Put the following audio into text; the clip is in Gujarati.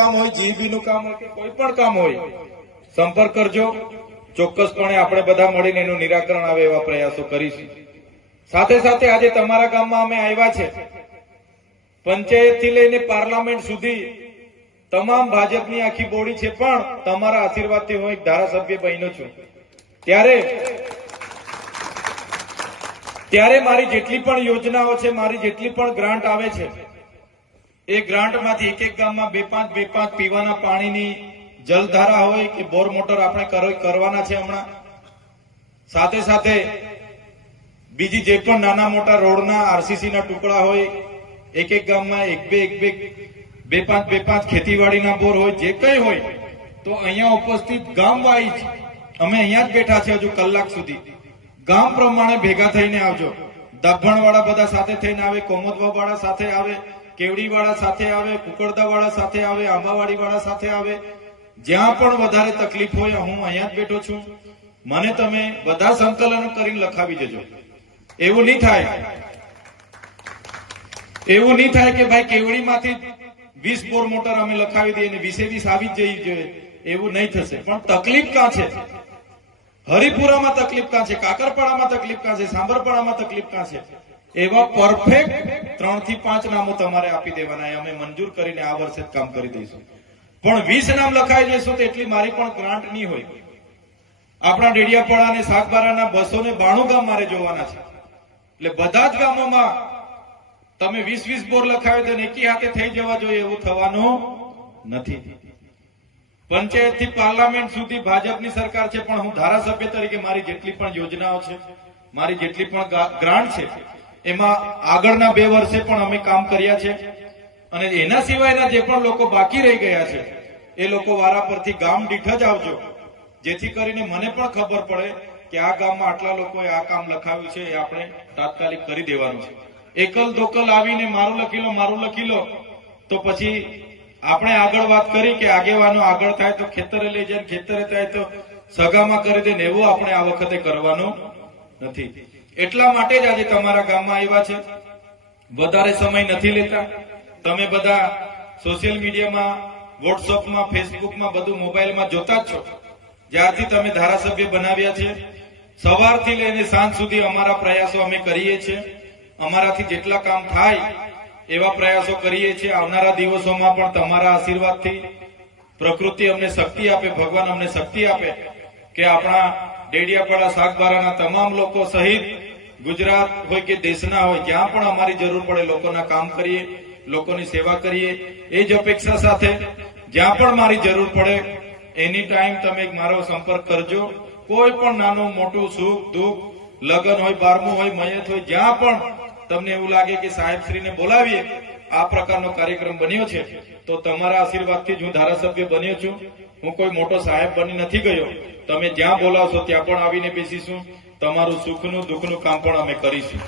કામ હોય, જીબી નું કામ હોય કે કોઈ પણ કામ હોય, સંપર્ક કરજો. ચોક્કસપણે આપણે બધા મળીને એનું નિરાકરણ આવે એવા પ્રયાસો કરીશું. સાથે સાથે આજે તમારા ગામમાં અમે આવ્યા છે, પંચાયતથી લઈને પાર્લામેન્ટ સુધી તમામ ભાજપની આખી બોડી છે, પણ તમારા આશીર્વાદથી હું એક ધારાસભ્ય બન્યો છું. ત્યારે મારી જેટલી પણ યોજનાઓ છે, મારી જેટલી પણ ગ્રાન્ટ આવે છે, એ ગ્રાન્ટમાંથી એક એક ગામમાં બે પાંચ પીવાના પાણીની જલધારા હોય કે બોર મોટર આપણે કરવાના છે હમણાં. સાથે સાથે બીજી જે પણ નાના મોટા રોડના આરસીસી ના ટુકડા હોય, એક એક ગામમાં બે પાંચ ખેતીવાડીના બોર હોય, જે કઈ હોય તો અહીંયા ઉપસ્થિત ગામ વાઇઝ અમે અહીંયા જ બેઠા છે હજુ કલાક સુધી. ગામ પ્રમાણે ભેગા થઈને આવજો. દભણ વાળા બધા સાથે થઈને આવે, કોમોદવા વાળા સાથે આવે, કેવડી વાળા સાથે આવે, કુકરદા વાળા સાથે આવે, આંબાવાડી વાળા સાથે આવે. જ્યાં પણ વધારે તકલીફ હોય હું અહીંયા જ બેઠો છું. મને તમે બધા સંકલન કરીને લખાવી દેજો. એવું નહીં થાય કે ભાઈ કેવડીમાંથી 20 બોર મોટર અમે લખાવી દઈએ અને 20 આવી જ જઈ જોઈએ, એવું નહીં થશે. પણ તકલીફ ક્યાં છે? હરિપુરામાં તકલીફ ક્યાં છે? કાકરપાડામાં તકલીફ ક્યાં છે? સાંબરપાડામાં તકલીફ ક્યાં છે? એવા પરફેક્ટ 3 થી 5 નામો તમારે આપી દેવાના. અમે મંજૂર કરીને આ વર્ષે જ કામ કરી દઈશું. પણ 20 નામ લખાઈ જઈશું તો એટલી મારી પણ ગ્રાન્ટ નહીં હોય. આપણા ડેડિયાપાડા અને સાગબારાના 292 ગામ મારે જોવાના છે. એટલે બધા જ ગામોમાં તમે 20 બોર લખાવી દો ને એકી હાથે થઈ જવા જોઈએ, એવું થવાનું નથી. પંચાયતથી પાર્લામેન્ટ સુધી ભાજપની સરકાર છે, પણ હું ધારાસભ્ય તરીકે મારી જેટલી પણ યોજનાઓ છે, મારી જેટલી પણ ગ્રાન્ટ છે, એમાં આગળના 2 વર્ષે પણ અમે કામ કર્યા છે. અને એના સિવાયના જે પણ લોકો બાકી રહી ગયા છે, એ લોકો વારા પરથી ગામ દીઠ જ આવજો, જેથી કરીને મને પણ ખબર પડે કે આ ગામમાં આટલા લોકોએ આ કામ લખાવ્યું છે, એ આપણે તાત્કાલિક કરી દેવાનું છે. એકલ દોકલ આવીને મારું લખી લો તો પછી આપણે આગળ વાત કરી કે આગેવાનો આગળ થાય તો ખેતરે લઈ જાય, ખેતરે થાય તો સગામાં કરી દે, એવું આપણે આ વખતે કરવાનું નથી. એટલા માટે જ આજે તમારા ગામમાં આવ્યા છે. વધારે સમય નથી લેતા. તમે બધા સોશિયલ મીડિયામાં, વોટ્સઅપમાં, ફેસબુકમાં, બધું મોબાઈલમાં જોતા જ છો. જ્યારથી તમે ધારાસભ્ય બનાવ્યા છે, સવારથી લઈને સાંજ સુધી અમારા પ્રયાસો અમે કરીએ છીએ. અમારાથી જેટલા કામ થાય એવા પ્રયાસો કરીએ છીએ. આવનારા દિવસોમાં પણ તમારા આશીર્વાદથી પ્રકૃતિ અમને શક્તિ આપે, ભગવાન અમને શક્તિ આપે કે આપણા ડેડિયાપાડા સાગબારાના તમામ લોકો સહિત ગુજરાત હોય કે દેશના હોય, જ્યાં પણ અમારી જરૂર પડે લોકોના કામ કરીએ, લોકોની સેવા કરીએ. એ જ અપેક્ષા સાથે જ્યાં પણ મારી જરૂર પડે એની ટાઈમ તમે મારો સંપર્ક કરજો. કોઈ પણ નાનું મોટું સુખ દુઃખ, લગ્ન હોય, 12મું હોય, મયત હોય, જ્યાં પણ તમને એવું લાગે કે સાહેબશ્રીને બોલાવીએ, આ પ્રકારનો કાર્યક્રમ બન્યો છે, તો તમારા આશીર્વાદથી જ હું ધારાસભ્ય બન્યો છું. હું કોઈ મોટો સાહેબ બની નથી ગયો. તમે જ્યાં બોલાવશો ત્યાં પણ આવીને બેસીશું. તમારું સુખનું દુઃખનું કામ પણ અમે કરીશું.